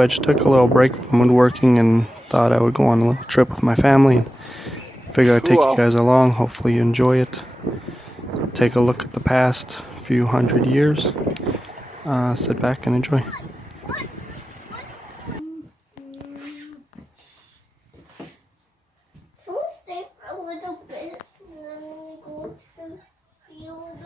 I just took a little break from woodworking and thought I would go on a little trip with my family and figure I'd take you guys along. Hopefully you enjoy it. Take a look at the past few hundred years. Sit back and enjoy. We'll stay for a little bit and then we go to the field.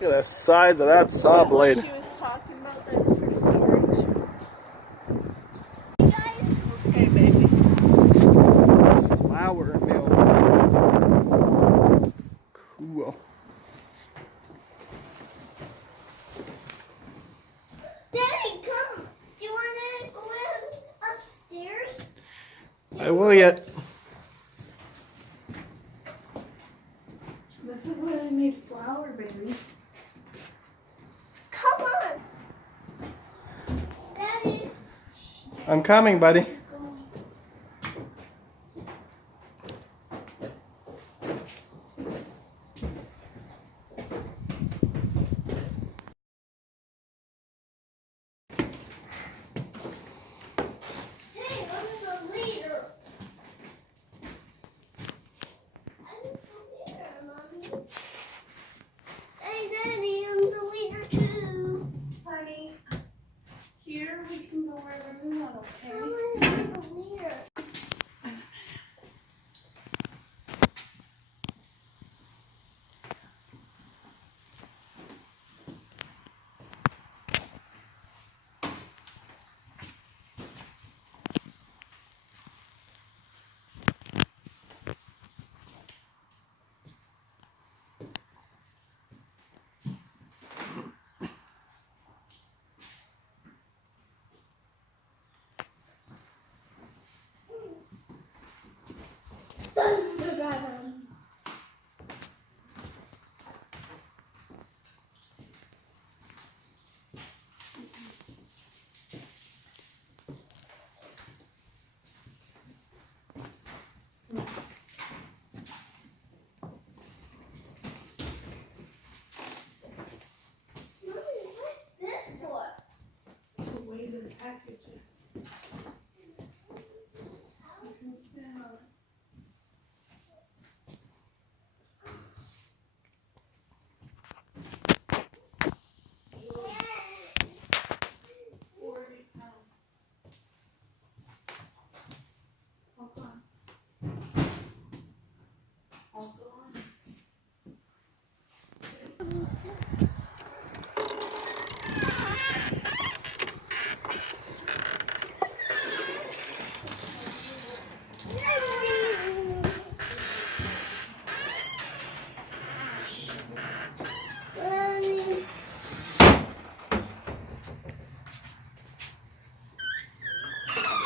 Look at the size of that saw blade. She was talking about that for storage. Okay, baby. Flour mill. Cool. Daddy, come. Do you want to go upstairs? I will yet. This is where they made flour, baby. Come on. Daddy. I'm coming, buddy. Hey, I'm the leader. I'm the leader, Mommy. Hey, Daddy, I'm the leader too. Honey, here we can go wherever we want, okay? I'm the leader.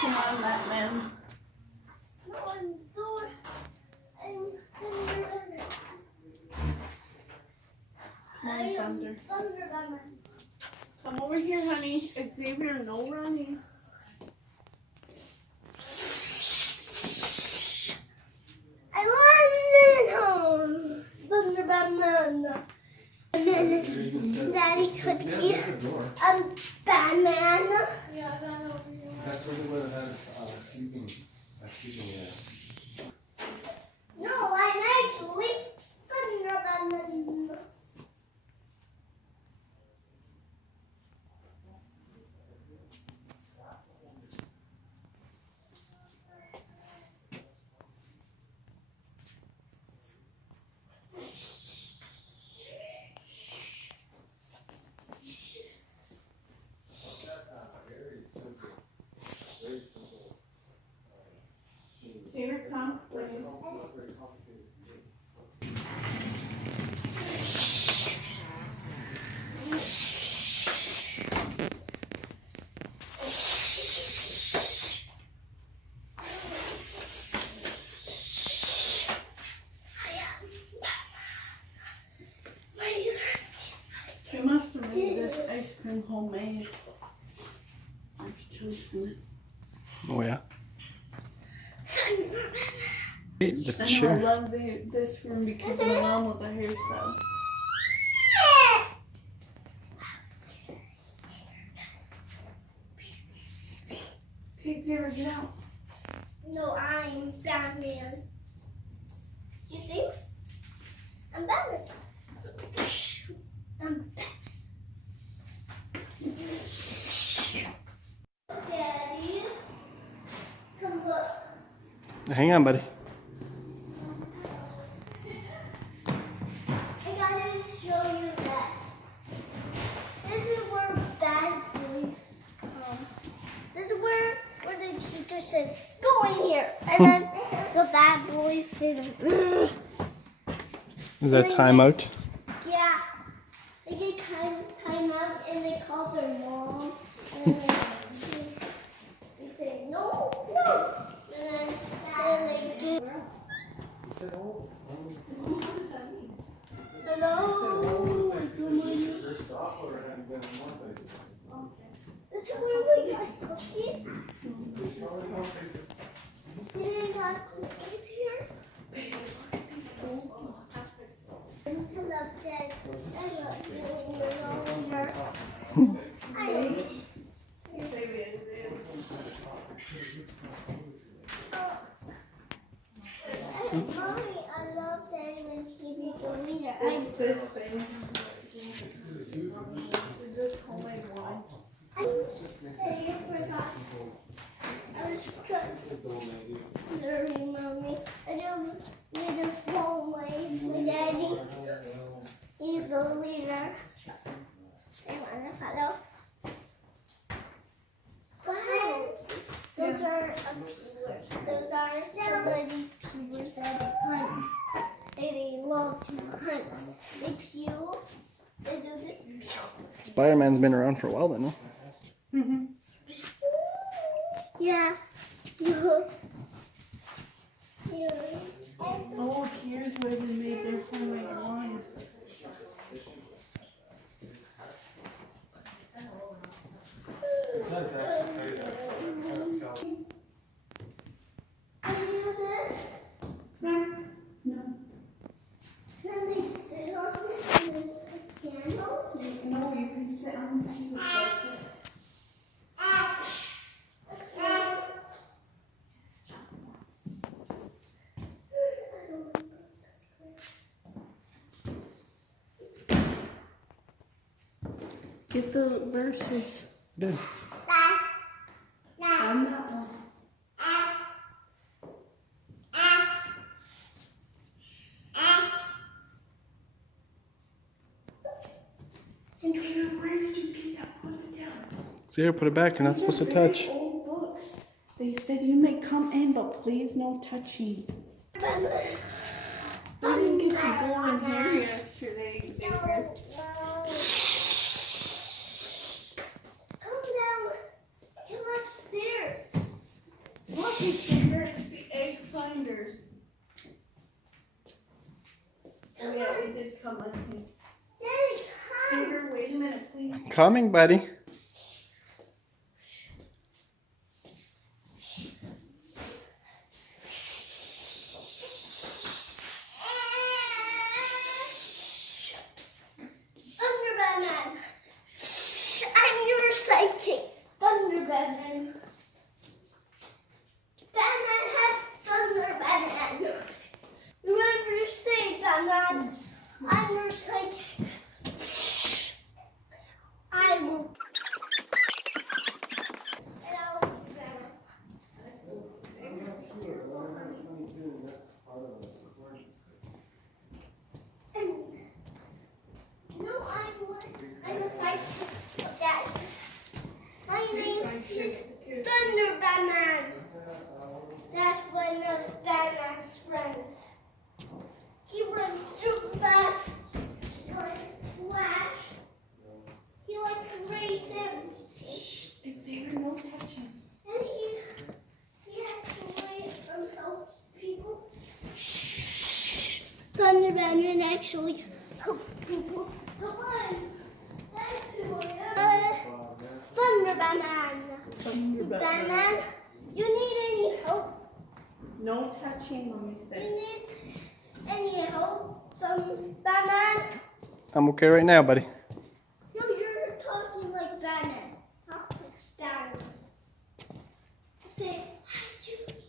Come on, Batman. Thunder. Come over here, honey. Xavier, no running. I learned Thunder Batman. And then Daddy could be Batman. Yeah, that over here. That's really what it has sleeping area. No, I'm actually Thunder Batman. homemade. There's truth in it. Oh yeah. Hey, the I know I chair. love this room because my mom was a hairstyle. Hey, Xavier, get out. No, I'm Batman. You see? I'm Batman. I'm Batman. Daddy, come look. Hang on, buddy. I gotta show you that. This is where bad boys come. This is where the teacher says, go in here. And then the bad boys say, Is that timeout? yeah. They get time out and they call their mom. And then they say, no, no. And then they do. You said, oh, Hello. first off, or have been in one place? This is where we got cookies. We got cookies here. Until I'm dead. I love you when you're older. I love you. Mommy, I love Daddy when he before me here. This thing. Is this homemade wine? Hey, you forgot. I was trying to remind me. I do with the phone way. My daddy, he's the leader. I want to follow. Wow. Those are peelers. Those are somebody's peelers that they hunt. They love to hunt. They peel. They do this. Spider-Man's been around for a while, then, no? Mm-hmm. Yeah. Oh, here's where they made their homemade wine. That's actually I do this. No. Then they sit on it and then put candles. No, you can sit on the pews like this. Get the verses Did. on that one. And Taylor, where did you get that? Put it down. See here, put it back. You're not supposed to These are very touch. old books. They said you may come in, but please no touching. I didn't get you golden hair yesterday, Xavier. Come down. Come upstairs. Look, Xavier, it's the egg finder. Oh yeah, we did come, I think. Daddy, come. Xavier, wait a minute, please. Coming, buddy. Thunder Batman. I'm your sidekick. Thunder Batman. Batman has Thunder Batman. Remember to say, Batman, I'm your sidekick. I will. Hello, Batman. No, I'm a sidekick of Daddy's. My name is Thunder Batman. That's one of Batman's friends. He runs super fast. He likes Flash. He likes racing. Xavier, no touching. And he actually helps people. Thunder Batman actually helps people. Come on. That's who I am. Batman. Come here, Batman. Batman, you need any help? No touching, Mommy You said. need any help from Batman? I'm okay right now, buddy. No, you're talking like Batman. Not like Batman. Say, hi, Julie.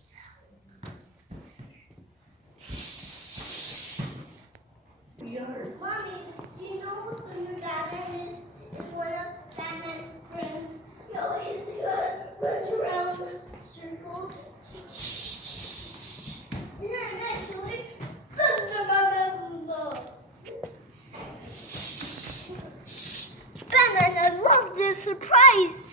We are. Mommy, do you know what the new Batman is? It's one of Batman's friends. He always runs around in circles. And then actually, Batman, I love this surprise.